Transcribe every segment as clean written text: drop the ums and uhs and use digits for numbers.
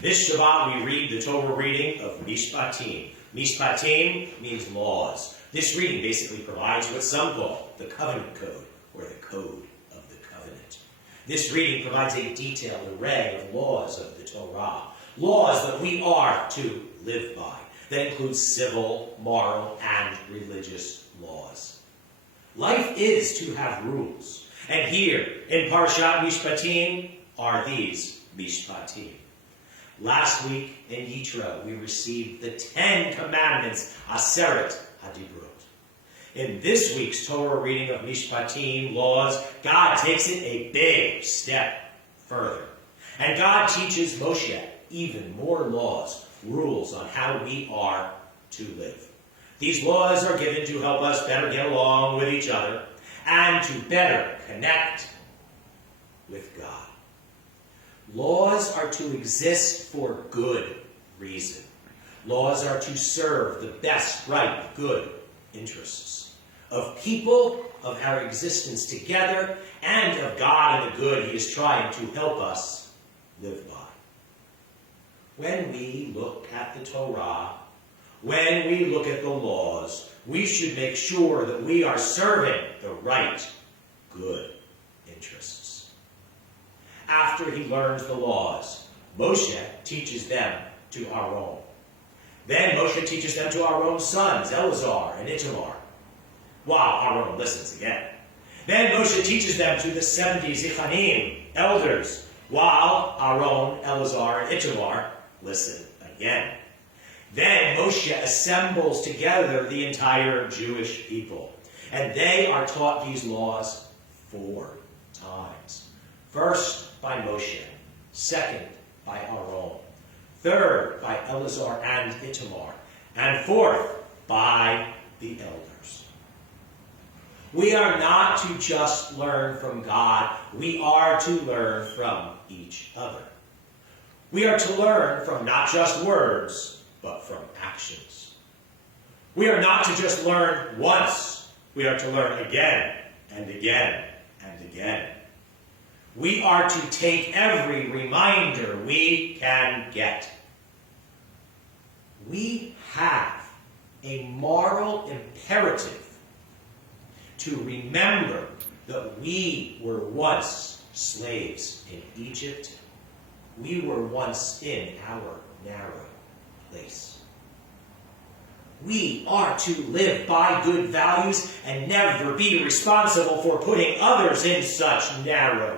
This Shabbat we read the Torah reading of Mishpatim. Mishpatim means laws. This reading basically provides what some call the covenant code, or the code of the covenant. This reading provides a detailed array of laws of the Torah, laws that we are to live by, that include civil, moral, and religious laws. Life is to have rules, and here in Parshat Mishpatim are these Mishpatim. Last week in Yitro, we received the 10 Commandments, Aseret HaDibrot. In this week's Torah reading of Mishpatim, laws, God takes it a big step further. And God teaches Moshe even more laws, rules on how we are to live. These laws are given to help us better get along with each other and to better connect with God. Laws are to exist for good reason. Laws are to serve the best, right, good interests of people, of our existence together, and of God and the good He is trying to help us live by. When we look at the Torah, when we look at the laws, we should make sure that we are serving the right, good interests. After he learns the laws, Moshe teaches them to Aaron. Then Moshe teaches them to Aaron's sons, Eleazar and Itamar, while Aaron listens again. Then Moshe teaches them to the 70 Zichanim, elders, while Aaron, Eleazar, and Itamar listen again. Then Moshe assembles together the entire Jewish people, and they are taught these laws 4 times. First by Moshe, second by Aaron, third by Eleazar and Itamar, and fourth by the elders. We are not to just learn from God, we are to learn from each other. We are to learn from not just words, but from actions. We are not to just learn once, we are to learn again and again and again. We are to take every reminder we can get. We have a moral imperative to remember that we were once slaves in Egypt. We were once in our narrow place. We are to live by good values and never be responsible for putting others in such narrow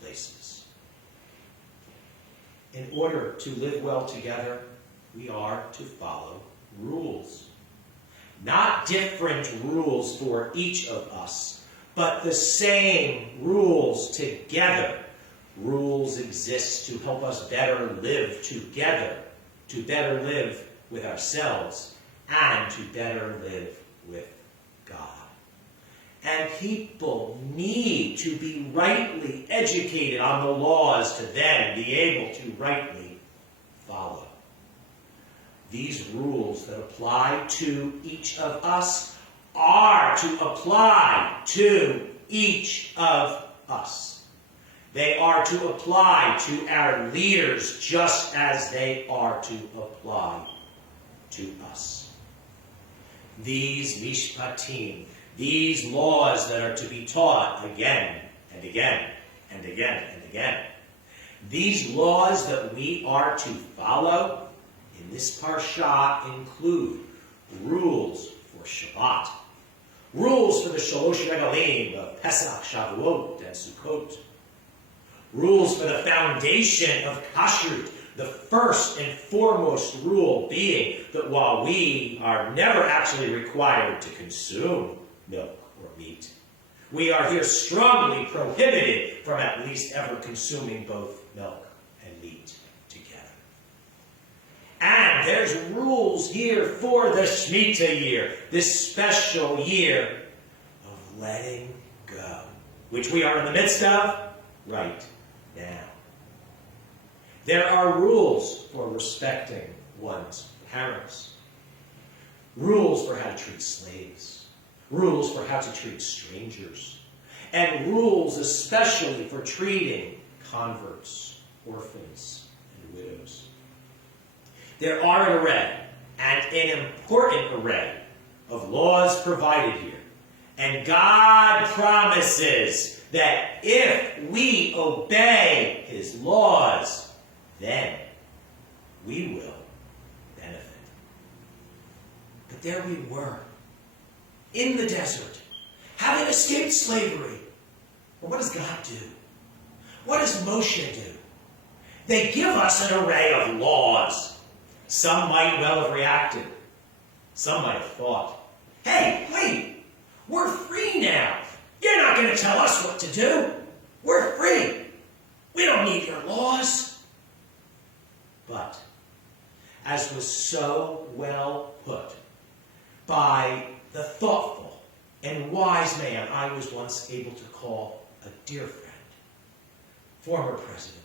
places. In order to live well together, we are to follow rules. Not different rules for each of us, but the same rules together. Rules exist to help us better live together, to better live with ourselves, and to better live with God. And people need to be rightly educated on the laws to then be able to rightly follow. These rules that apply to each of us are to apply to each of us. They are to apply to our leaders just as they are to apply to us. These Mishpatim, these laws that are to be taught again and again and again and again, these laws that we are to follow in this parsha include rules for Shabbat, rules for the Shalosh Regalim of Pesach, Shavuot, and Sukkot, rules for the foundation of Kashrut, the first and foremost rule being that while we are never actually required to consume milk or meat, we are here strongly prohibited from at least ever consuming both milk and meat together. And there's rules here for the Shemitah year, this special year of letting go, which we are in the midst of right now. There are rules for respecting one's parents, rules for how to treat slaves, rules for how to treat strangers, and rules especially for treating converts, orphans, and widows. There are an array, and an important array, of laws provided here. And God promises that if we obey his laws, then we will benefit. But there we were, in the desert, having escaped slavery. Well, what does God do? What does Moshe do? They give us an array of laws. Some might well have reacted. Some might have thought, hey, wait, we're free now. You're not going to tell us what to do. We're free. We don't need your laws. But, as was so well put by the thoughtful and wise man I was once able to call a dear friend, former President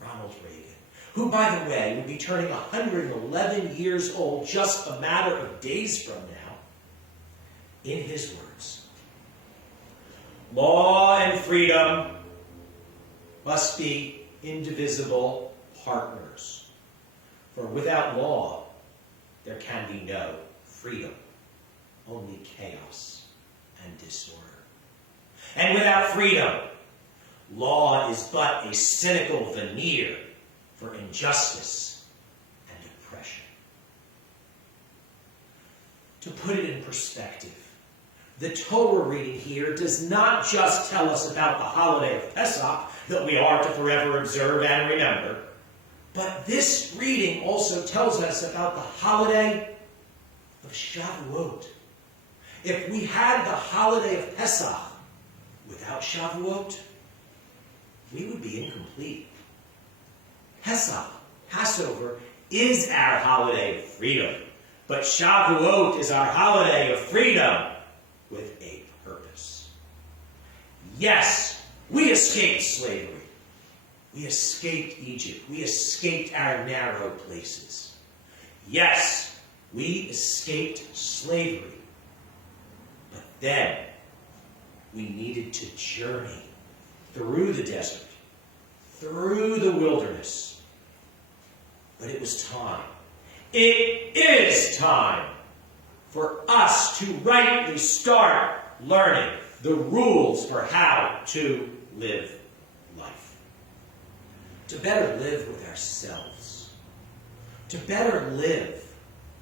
Ronald Reagan, who, by the way, will be turning 111 years old just a matter of days from now, in his words, law and freedom must be indivisible partners. For without law, there can be no freedom, only chaos and disorder. And without freedom, law is but a cynical veneer for injustice and oppression. To put it in perspective, the Torah reading here does not just tell us about the holiday of Pesach that we are to forever observe and remember, but this reading also tells us about the holiday of Shavuot. If we had the holiday of Pesach without Shavuot, we would be incomplete. Pesach, Passover, is our holiday of freedom, but Shavuot is our holiday of freedom with a purpose. Yes, we escaped slavery. We escaped Egypt. We escaped our narrow places. Yes, we escaped slavery. But then, we needed to journey through the desert, through the wilderness. But it was time. It is time for us to rightly start learning the rules for how to live life. To better live with ourselves. To better live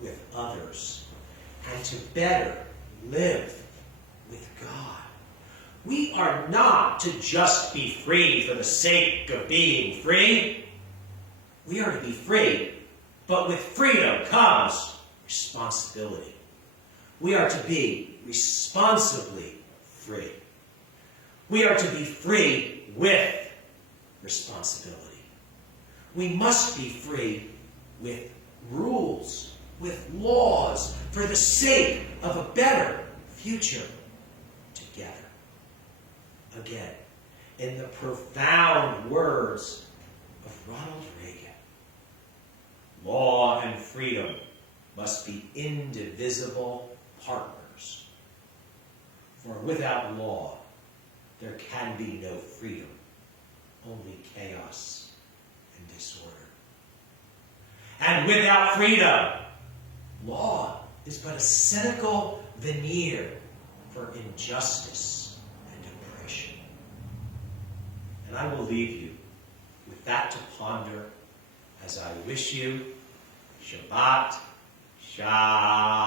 with others. And to better live with God. We are not to just be free for the sake of being free. We are to be free, but with freedom comes responsibility. We are to be responsibly free. We are to be free with responsibility. We must be free with rules, with laws, for the sake of a better future together. Again, in the profound words of Ronald Reagan, law and freedom must be indivisible partners. For without law, there can be no freedom, only chaos and disorder. And without freedom, law is but a cynical veneer for injustice and oppression. And I will leave you with that to ponder as I wish you Shabbat Shalom.